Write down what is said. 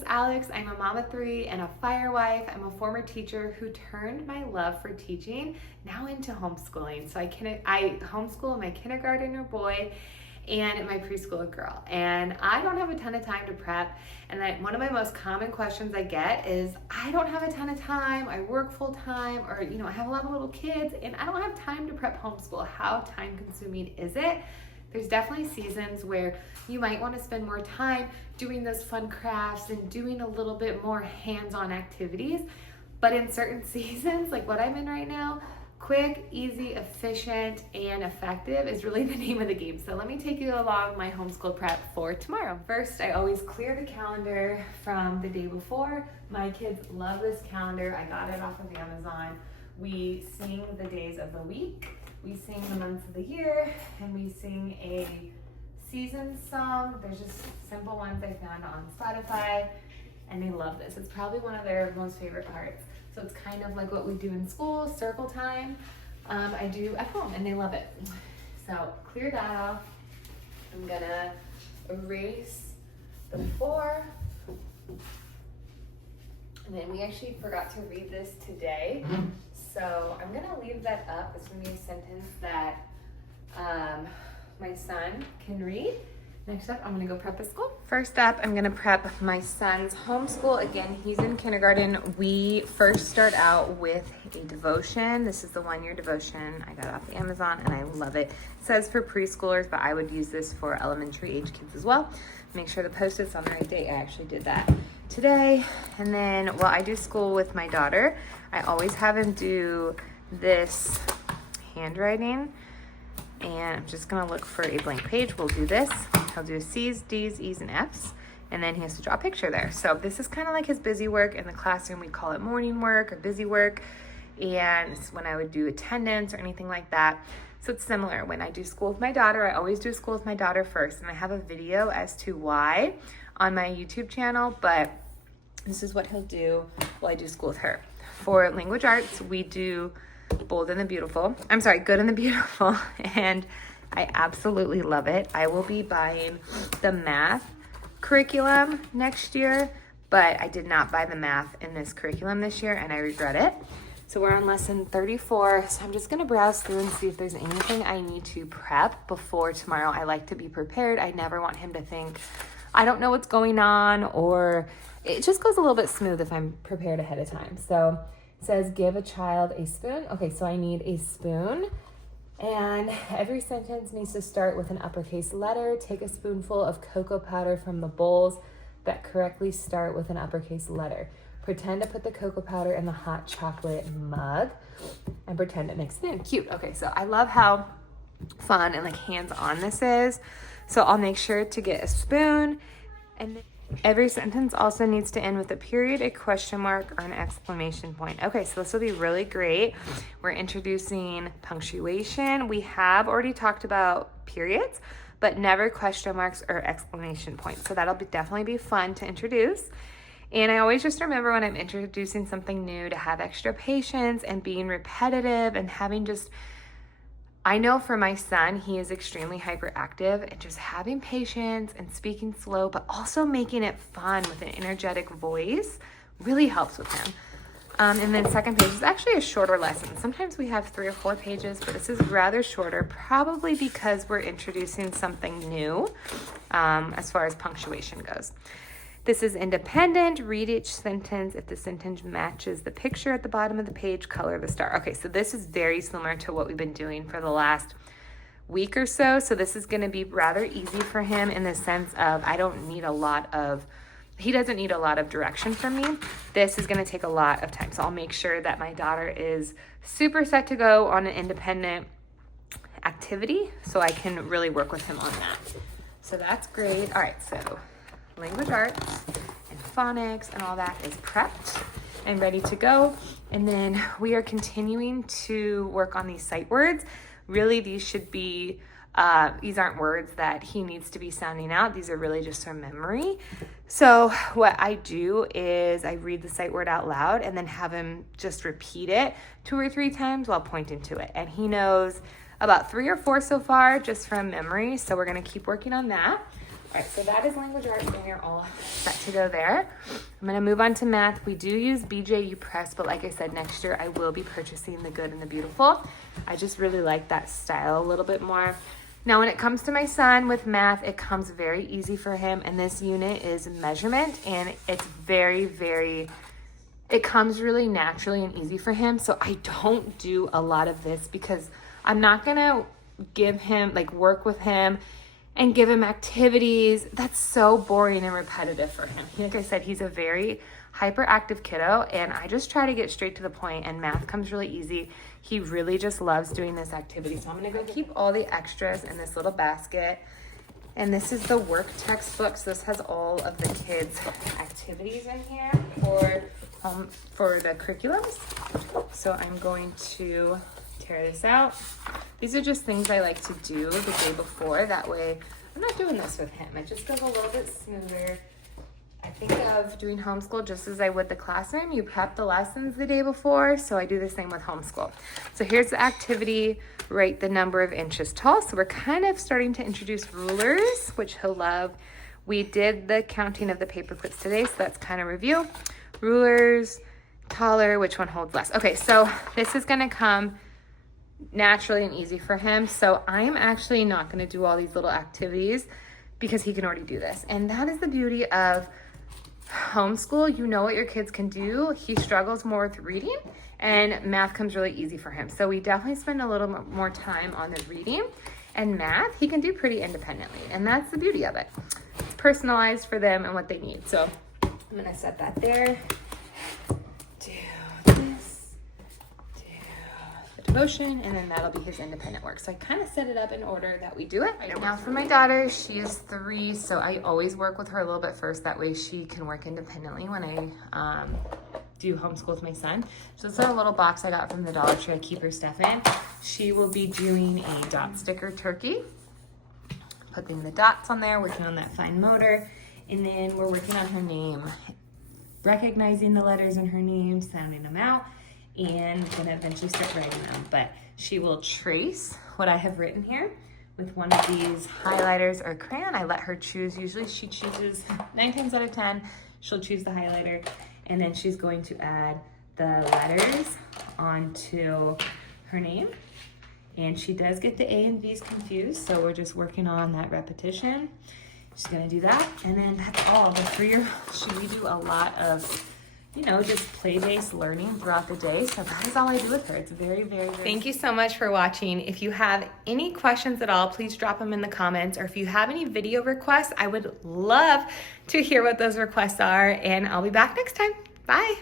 is Alex. I'm a mom of 3 and a fire wife. I'm a former teacher who turned my love for teaching now into homeschooling. So I homeschool my kindergartner boy and my preschooler girl. And I don't have a ton of time to prep. And one of my most common questions I get is, I don't have a ton of time, I work full time, or I have a lot of little kids and I don't have time to prep homeschool. How time consuming is it? There's definitely seasons where you might want to spend more time doing those fun crafts and doing a little bit more hands-on activities. But in certain seasons, like what I'm in right now, quick, easy, efficient, and effective is really the name of the game. So let me take you along my homeschool prep for tomorrow. First, I always clear the calendar from the day before. My kids love this calendar. I got it off of Amazon. We sing the days of the week, we sing the months of the year, and we sing a season song. There's just simple ones I found on Spotify, and they love this. It's probably one of their most favorite parts. So it's kind of like what we do in school, circle time. I do at home, and they love it. So clear that off. I'm gonna erase the 4. And then we actually forgot to read this today. So I'm gonna leave that up. It's gonna be a sentence that my son can read. Next up, I'm gonna go prep his school. First up, I'm gonna prep my son's homeschool. Again, he's in kindergarten. We first start out with a devotion. This is the 1-year devotion. I got it off Amazon and I love it. It says for preschoolers, but I would use this for elementary age kids as well. Make sure the post-it's on the right date. I actually did that today. And then while I do school with my daughter, I always have him do this handwriting. And I'm just gonna look for a blank page. We'll do this. He'll do C's, D's, E's, and F's, and then he has to draw a picture there. So this is kind of like his busy work. In the classroom, we call it morning work or busy work, and it's when I would do attendance or anything like that. So it's similar. When I do school with my daughter, I always do school with my daughter first, and I have a video as to why on my YouTube channel, but this is what he'll do while I do school with her. For language arts, we do Good and the Beautiful, and I absolutely love it. I will be buying the math curriculum next year, but I did not buy the math in this curriculum this year, and I regret it. So we're on lesson 34, so I'm just gonna browse through and see if there's anything I need to prep before tomorrow. I like to be prepared. I never want him to think, I don't know what's going on, or it just goes a little bit smooth if I'm prepared ahead of time. So it says, give a child a spoon. Okay, so I need a spoon. And every sentence needs to start with an uppercase letter. Take a spoonful of cocoa powder from the bowls that correctly start with an uppercase letter. Pretend to put the cocoa powder in the hot chocolate mug and pretend it mixed in. Cute. Okay, so I love how fun and like hands-on this is. So I'll make sure to get a spoon, and then every sentence also needs to end with a period, a question mark, or an exclamation point. Okay, so this will be really great. We're introducing punctuation. We have already talked about periods, but never question marks or exclamation points. So that'll definitely be fun to introduce. And I always just remember when I'm introducing something new to have extra patience and being repetitive and having just, I know for my son, he is extremely hyperactive, and just having patience and speaking slow, but also making it fun with an energetic voice really helps with him. And then second page is actually a shorter lesson. Sometimes we have 3 or 4 pages, but this is rather shorter, probably because we're introducing something new as far as punctuation goes. This is independent. Read each sentence. If the sentence matches the picture at the bottom of the page, color the star. Okay, so this is very similar to what we've been doing for the last week or so. So this is going to be rather easy for him in the sense of he doesn't need a lot of direction from me. This is going to take a lot of time. So I'll make sure that my daughter is super set to go on an independent activity so I can really work with him on that. So that's great. All right, so language arts and phonics and all that is prepped and ready to go. And then we are continuing to work on these sight words. Really, these should be, these aren't words that he needs to be sounding out. These are really just from memory. So what I do is I read the sight word out loud and then have him just repeat it 2 or 3 times while pointing to it. And he knows about 3 or 4 so far just from memory. So we're gonna keep working on that. All right, so that is language arts, and you're all set to go there. I'm gonna move on to math. We do use BJU Press, but like I said, next year I will be purchasing the Good and the Beautiful. I just really like that style a little bit more. Now, when it comes to my son with math, it comes very easy for him, and this unit is measurement, and it's it comes really naturally and easy for him. So I don't do a lot of this because I'm not gonna give him, like, work with him and give him activities. That's so boring and repetitive for him. Like I said, he's a very hyperactive kiddo, and I just try to get straight to the point, and math comes really easy. He really just loves doing this activity. So I'm gonna go keep all the extras in this little basket. And this is the work textbook. So this has all of the kids' activities in here for the curriculums. So I'm going to tear this out. These are just things I like to do the day before. That way, I'm not doing this with him. It just goes a little bit smoother. I think of doing homeschool just as I would the classroom. You prep the lessons the day before, so I do the same with homeschool. So here's the activity, write the number of inches tall. So we're kind of starting to introduce rulers, which he'll love. We did the counting of the paper clips today, so that's kind of review. Rulers, taller, which one holds less? Okay, so this is gonna come naturally and easy for him. So I'm actually not gonna do all these little activities because he can already do this. And that is the beauty of homeschool. You know what your kids can do. He struggles more with reading, and math comes really easy for him. So we definitely spend a little more time on the reading, and math he can do pretty independently. And that's the beauty of it. It's personalized for them and what they need. So I'm gonna set that there. Do this, do the devotion, and then that'll be his independent work. So I kind of set it up in order that we do it. Right now for my daughter, she is 3, so I always work with her a little bit first. That way she can work independently when I do homeschool with my son. So it's a little box I got from the Dollar Tree. I keep her stuff in. She will be doing a dot sticker turkey, putting the dots on there, working on that fine motor, and then we're working on her name, recognizing the letters in her name, sounding them out, and gonna eventually start writing them. But she will trace what I have written here with one of these highlighters or crayon. I let her choose. Usually she chooses 9 times out of 10, she'll choose the highlighter, and then she's going to add the letters onto her name. And she does get the A and V's confused, so we're just working on that repetition. She's gonna do that, and then that's all. But for your, we do a lot of, you know, just play-based learning throughout the day. So that is all I do with her. It's very, very, very. Thank you so much for watching. If you have any questions at all, please drop them in the comments. Or if you have any video requests, I would love to hear what those requests are. And I'll be back next time. Bye.